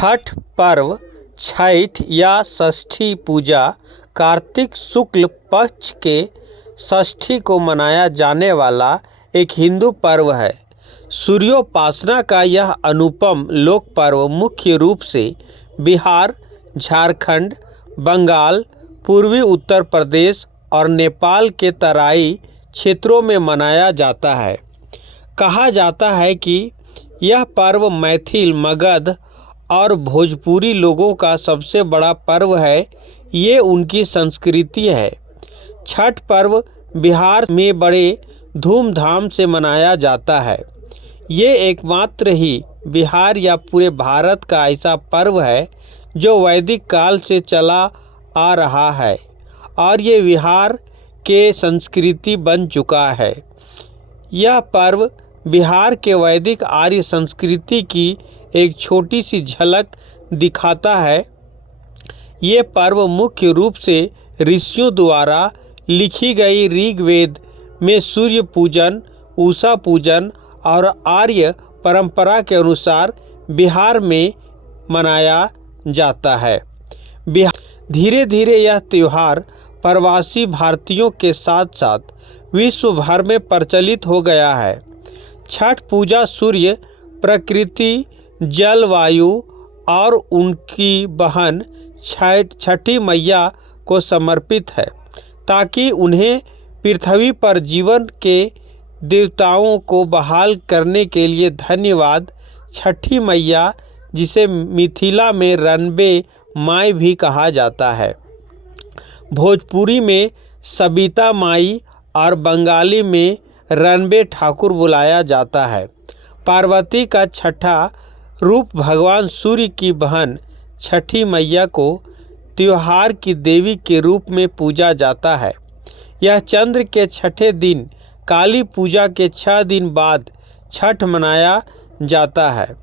छठ पर्व छठ या षष्ठी पूजा कार्तिक शुक्ल पक्ष के षष्ठी को मनाया जाने वाला एक हिंदू पर्व है। सूर्योपासना का यह अनुपम लोक पर्व मुख्य रूप से बिहार, झारखंड, बंगाल, पूर्वी उत्तर प्रदेश और नेपाल के तराई क्षेत्रों में मनाया जाता है। कहा जाता है कि यह पर्व मैथिल, मगध और भोजपुरी लोगों का सबसे बड़ा पर्व है। ये उनकी संस्कृति है। छठ पर्व बिहार में बड़े धूमधाम से मनाया जाता है। ये एकमात्र ही बिहार या पूरे भारत का ऐसा पर्व है जो वैदिक काल से चला आ रहा है और ये बिहार के संस्कृति बन चुका है। यह पर्व बिहार के वैदिक आर्य संस्कृति की एक छोटी सी झलक दिखाता है। ये पर्व मुख्य रूप से ऋषियों द्वारा लिखी गई ऋग्वेद में सूर्य पूजन, उषा पूजन और आर्य परंपरा के अनुसार बिहार में मनाया जाता है। धीरे धीरे यह त्यौहार प्रवासी भारतीयों के साथ साथ विश्व भर में प्रचलित हो गया है। छठ पूजा सूर्य, प्रकृति, जलवायु और उनकी बहन छठी मैया को समर्पित है ताकि उन्हें पृथ्वी पर जीवन के देवताओं को बहाल करने के लिए धन्यवाद। छठी मैया, जिसे मिथिला में रनबे माई भी कहा जाता है, भोजपुरी में सबिता माई और बंगाली में रनबे ठाकुर बुलाया जाता है। पार्वती का छठा रूप भगवान सूर्य की बहन छठी मैया को त्योहार की देवी के रूप में पूजा जाता है। यह चंद्र के छठे दिन काली पूजा के 6 दिन बाद छठ मनाया जाता है।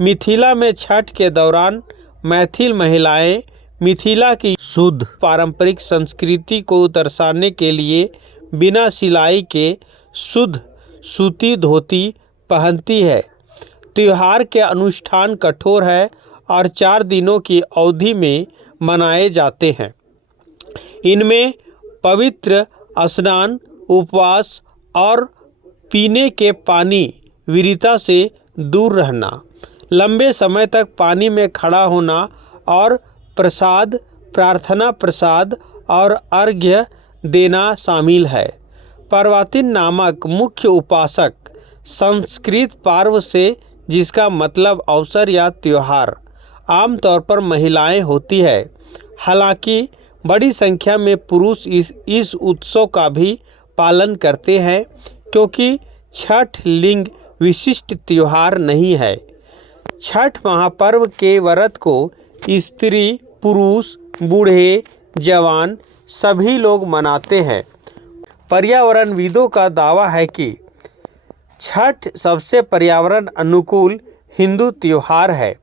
मिथिला में छठ के दौरान मैथिल महिलाएं मिथिला की शुद्ध पारंपरिक संस्कृति को दर्शाने के लिए बिना सिलाई के शुद्ध सूती धोती पहनती है। त्योहार के अनुष्ठान कठोर है और 4 दिनों की अवधि में मनाए जाते हैं। इनमें पवित्र स्नान, उपवास और पीने के पानी वीरता से दूर रहना, लंबे समय तक पानी में खड़ा होना और प्रसाद, प्रार्थना प्रसाद और अर्घ्य देना शामिल है। पर्वतिन नामक मुख्य उपासक संस्कृत पर्व से, जिसका मतलब अवसर या त्यौहार, आमतौर पर महिलाएं होती है। हालांकि बड़ी संख्या में पुरुष इस उत्सव का भी पालन करते हैं क्योंकि छठ लिंग विशिष्ट त्यौहार नहीं है। छठ महापर्व के व्रत को स्त्री, पुरुष, बूढ़े, जवान सभी लोग मनाते हैं। पर्यावरणविदों का दावा है कि छठ सबसे पर्यावरण अनुकूल हिंदू त्यौहार है।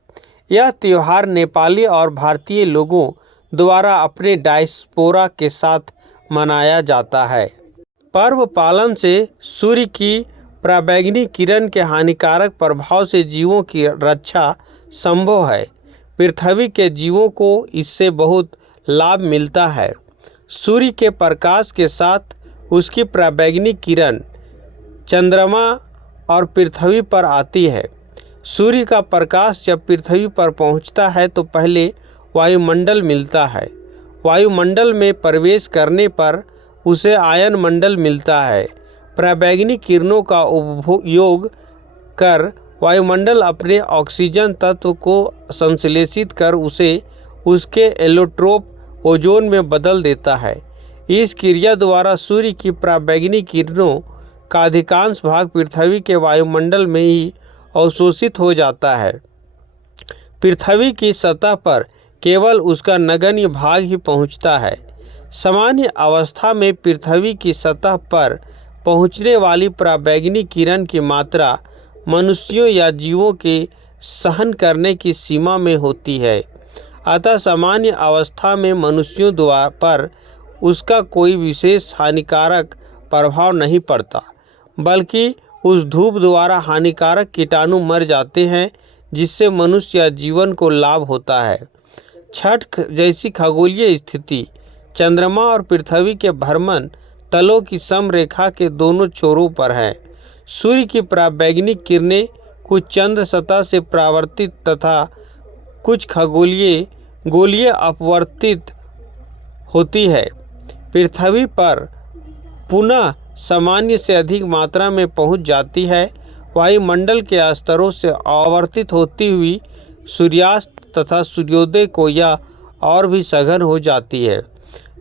यह त्यौहार नेपाली और भारतीय लोगों द्वारा अपने डायस्पोरा के साथ मनाया जाता है। पर्व पालन से सूर्य की पराबैंगनी किरण के हानिकारक प्रभाव से जीवों की रक्षा संभव है। पृथ्वी के जीवों को इससे बहुत लाभ मिलता है। सूर्य के प्रकाश के साथ उसकी पराबैंगनी किरण चंद्रमा और पृथ्वी पर आती है। सूर्य का प्रकाश जब पृथ्वी पर पहुंचता है तो पहले वायुमंडल मिलता है। वायुमंडल में प्रवेश करने पर उसे आयन मंडल मिलता है। पराबैंगनी किरणों का उपयोग कर वायुमंडल अपने ऑक्सीजन तत्व को संश्लेषित कर उसे उसके एलोट्रोप ओजोन में बदल देता है। इस क्रिया द्वारा सूर्य की पराबैंगनी किरणों का अधिकांश भाग पृथ्वी के वायुमंडल में ही अवशोषित हो जाता है। पृथ्वी की सतह पर केवल उसका नगण्य भाग ही पहुंचता है। सामान्य अवस्था में पृथ्वी की सतह पर पहुंचने वाली पराबैंगनी किरण की मात्रा मनुष्यों या जीवों के सहन करने की सीमा में होती है। अतः सामान्य अवस्था में मनुष्यों द्वारा पर उसका कोई विशेष हानिकारक प्रभाव नहीं पड़ता, बल्कि उस धूप द्वारा हानिकारक कीटाणु मर जाते हैं जिससे मनुष्य या जीवन को लाभ होता है। छठ जैसी खगोलीय स्थिति चंद्रमा और पृथ्वी के भ्रमण तलों की समरेखा के दोनों छोरों पर है। सूर्य की पराबैंगनी किरणें कुछ चंद्र सतह से परावर्तित तथा कुछ गोलीय अपवर्तित होती है। पृथ्वी पर पुनः सामान्य से अधिक मात्रा में पहुंच जाती है। वायुमंडल के स्तरों से आवर्तित होती हुई सूर्यास्त तथा सूर्योदय को यह और भी सघन हो जाती है।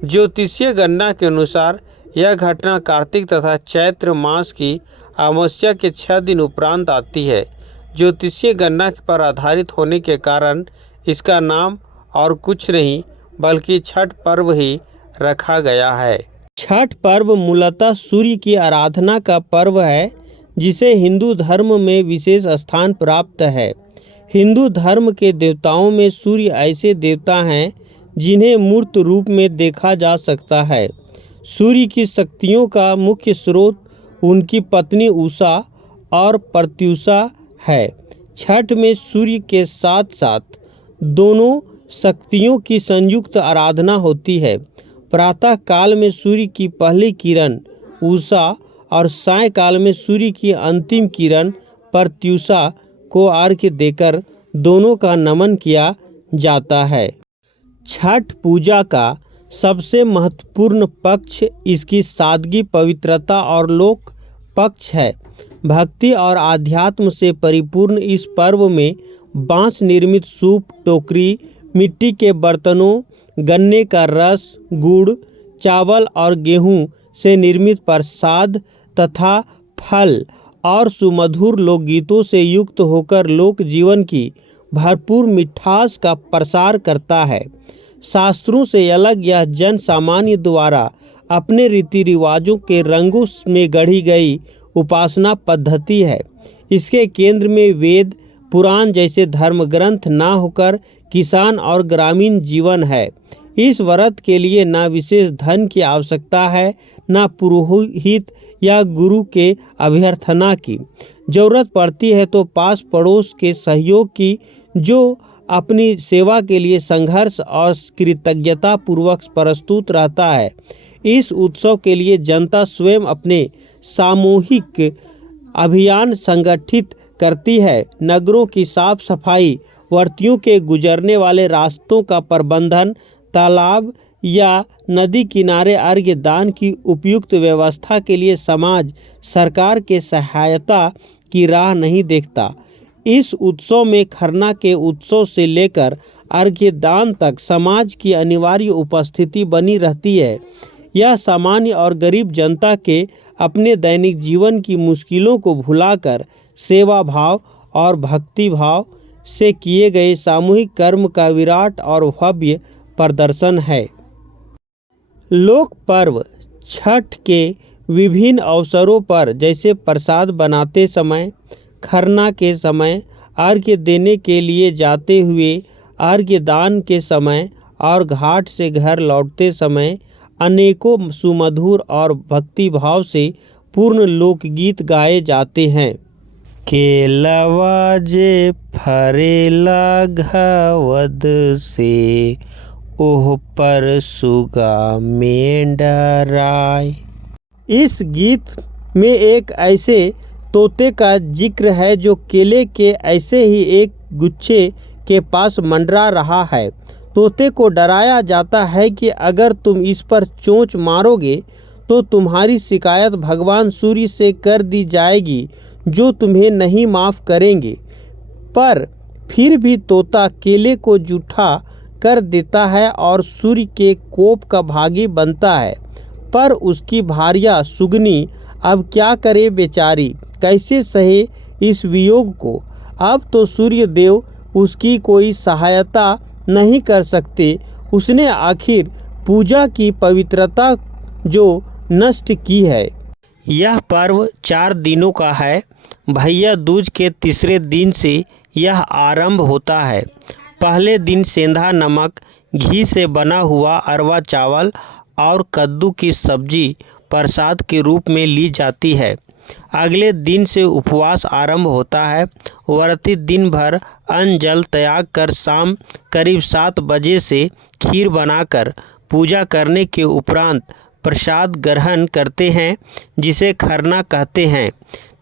ज्योतिषीय गणना के अनुसार यह घटना कार्तिक तथा चैत्र मास की अमावस्या के 6 दिन उपरांत आती है। ज्योतिषीय गणना पर आधारित होने के कारण इसका नाम और कुछ नहीं बल्कि छठ पर्व ही रखा गया है। छठ पर्व मूलतः सूर्य की आराधना का पर्व है, जिसे हिंदू धर्म में विशेष स्थान प्राप्त है। हिंदू धर्म के देवताओं में सूर्य ऐसे देवता हैं जिन्हें मूर्त रूप में देखा जा सकता है। सूर्य की शक्तियों का मुख्य स्रोत उनकी पत्नी उषा और प्रत्युषा है। छठ में सूर्य के साथ साथ दोनों शक्तियों की संयुक्त आराधना होती है। प्रातः काल में सूर्य की पहली किरण उषा और सायंकाल में सूर्य की अंतिम किरण प्रत्युषा को अर्घ्य देकर दोनों का नमन किया जाता है। छठ पूजा का सबसे महत्वपूर्ण पक्ष इसकी सादगी, पवित्रता और लोक पक्ष है। भक्ति और आध्यात्म से परिपूर्ण इस पर्व में बांस निर्मित सूप, टोकरी, मिट्टी के बर्तनों, गन्ने का रस, गुड़, चावल और गेहूं से निर्मित प्रसाद तथा फल और सुमधुर लोकगीतों से युक्त होकर लोक जीवन की भरपूर मिठास का प्रसार करता है। शास्त्रों से अलग यह जन सामान्य द्वारा अपने रीति रिवाजों के रंगों में गढ़ी गई उपासना पद्धति है। इसके केंद्र में वेद पुराण जैसे धर्म ग्रंथ ना होकर किसान और ग्रामीण जीवन है। इस व्रत के लिए ना विशेष धन की आवश्यकता है, ना पुरोहित या गुरु के अभ्यर्थना की जरूरत पड़ती है तो पास पड़ोस के सहयोग की, जो अपनी सेवा के लिए संघर्ष और कृतज्ञता पूर्वक प्रस्तुत रहता है। इस उत्सव के लिए जनता स्वयं अपने सामूहिक अभियान संगठित करती है। नगरों की साफ सफाई, व्रतियों के गुजरने वाले रास्तों का प्रबंधन, तालाब या नदी किनारे अर्घ्य दान की उपयुक्त व्यवस्था के लिए समाज सरकार के सहायता की राह नहीं देखता। इस उत्सव में खरना के उत्सव से लेकर अर्घ्य दान तक समाज की अनिवार्य उपस्थिति बनी रहती है। यह सामान्य और गरीब जनता के अपने दैनिक जीवन की मुश्किलों को भुलाकर सेवा भाव और भक्ति भाव से किए गए सामूहिक कर्म का विराट और भव्य प्रदर्शन है। लोक पर्व छठ के विभिन्न अवसरों पर जैसे प्रसाद बनाते समय, खरना के समय, अर्घ्य देने के लिए जाते हुए, अर्घ्य दान के समय और घाट से घर लौटते समय अनेकों सुमधुर और भक्ति भाव से पूर्ण लोकगीत गाए जाते हैं। केलवा जे फरेला घवद से, ओह पर सुगा मेंढराय। इस गीत में एक ऐसे तोते का जिक्र है जो केले के ऐसे ही एक गुच्छे के पास मंडरा रहा है। तोते को डराया जाता है कि अगर तुम इस पर चोंच मारोगे तो तुम्हारी शिकायत भगवान सूर्य से कर दी जाएगी, जो तुम्हें नहीं माफ़ करेंगे। पर फिर भी तोता केले को जूठा कर देता है और सूर्य के कोप का भागी बनता है। पर उसकी भार्या सुगनी अब क्या करे बेचारी, कैसे सहे इस वियोग को। अब तो सूर्य देव उसकी कोई सहायता नहीं कर सकते। उसने आखिर पूजा की पवित्रता जो नष्ट की है। यह पर्व 4 दिनों का है। भैया दूज के तीसरे दिन से यह आरंभ होता है। पहले दिन सेंधा नमक, घी से बना हुआ अरवा चावल और कद्दू की सब्जी प्रसाद के रूप में ली जाती है। अगले दिन से उपवास आरंभ होता है। व्रती दिन भर अन्न जल त्याग कर शाम करीब 7 बजे से खीर बनाकर पूजा करने के उपरांत प्रसाद ग्रहण करते हैं, जिसे खरना कहते हैं।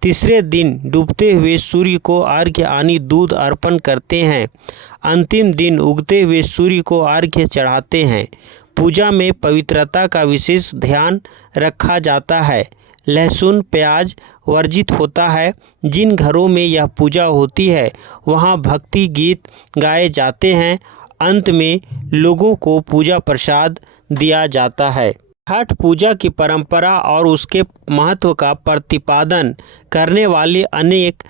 तीसरे दिन डूबते हुए सूर्य को अर्घ्य यानी दूध अर्पण करते हैं। अंतिम दिन उगते हुए सूर्य को अर्घ्य चढ़ाते हैं। पूजा में पवित्रता का विशेष ध्यान रखा जाता है। लहसुन प्याज वर्जित होता है। जिन घरों में यह पूजा होती है वहाँ भक्ति गीत गाए जाते हैं। अंत में लोगों को पूजा प्रसाद दिया जाता है। छठ पूजा की परंपरा और उसके महत्व का प्रतिपादन करने वाली अनेक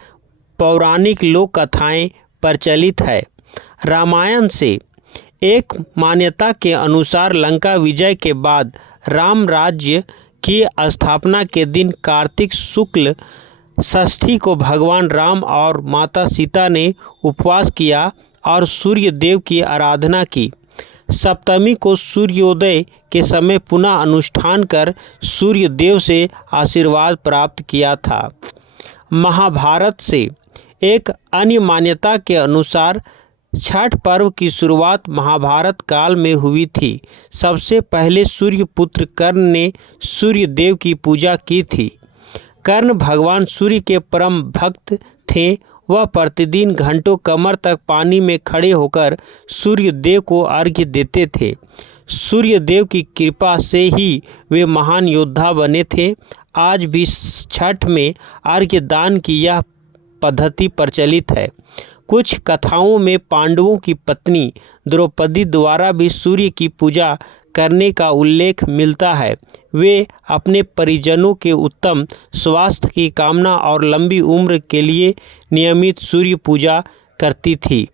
पौराणिक लोक कथाएँ प्रचलित है। रामायण से एक मान्यता के अनुसार लंका विजय के बाद राम राज्य की स्थापना के दिन कार्तिक शुक्ल षष्ठी को भगवान राम और माता सीता ने उपवास किया और सूर्य देव की आराधना की। सप्तमी को सूर्योदय के समय पुनः अनुष्ठान कर सूर्य देव से आशीर्वाद प्राप्त किया था। महाभारत से एक अन्य मान्यता के अनुसार छठ पर्व की शुरुआत महाभारत काल में हुई थी। सबसे पहले सूर्यपुत्र कर्ण ने सूर्य देव की पूजा की थी। कर्ण भगवान सूर्य के परम भक्त थे। वह प्रतिदिन घंटों कमर तक पानी में खड़े होकर सूर्य देव को अर्घ्य देते थे। सूर्य देव की कृपा से ही वे महान योद्धा बने थे। आज भी छठ में अर्घ्य दान की यह पद्धति प्रचलित है। कुछ कथाओं में पांडवों की पत्नी द्रौपदी द्वारा भी सूर्य की पूजा करने का उल्लेख मिलता है। वे अपने परिजनों के उत्तम स्वास्थ्य की कामना और लंबी उम्र के लिए नियमित सूर्य पूजा करती थी।